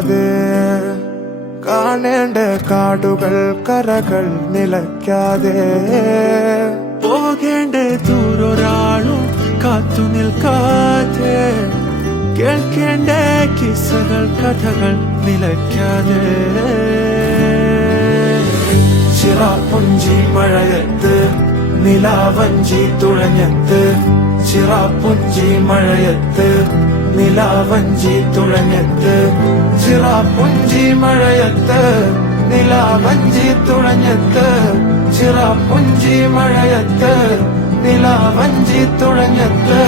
നിലയ്ക്കാതെ കാണേണ്ട കാടുകൾ കരകൾ നിലയ്ക്കാതെ പോകേണ്ട ദൂരൊരാളും കാത്തു നിൽക്കാതെ കേൾക്കേണ്ട കിസ്സകൾ കഥകൾ നിലയ്ക്കാതെ ചിറാപ്പുഞ്ചി മഴയത്ത് നിലാവഞ്ചി തുഴഞ്ഞത്ത് ചിറാപ്പുഞ്ചി മഴയത്ത് നിലാവഞ്ചി തുഴഞ്ഞത്ത് ചിറാപ്പുഞ്ചി മഴയത്ത് നിലാവഞ്ചി തുഴഞ്ഞത്ത് ചിറാപ്പുഞ്ചി മഴയത്ത് നിലാവഞ്ചി തുഴഞ്ഞത്ത്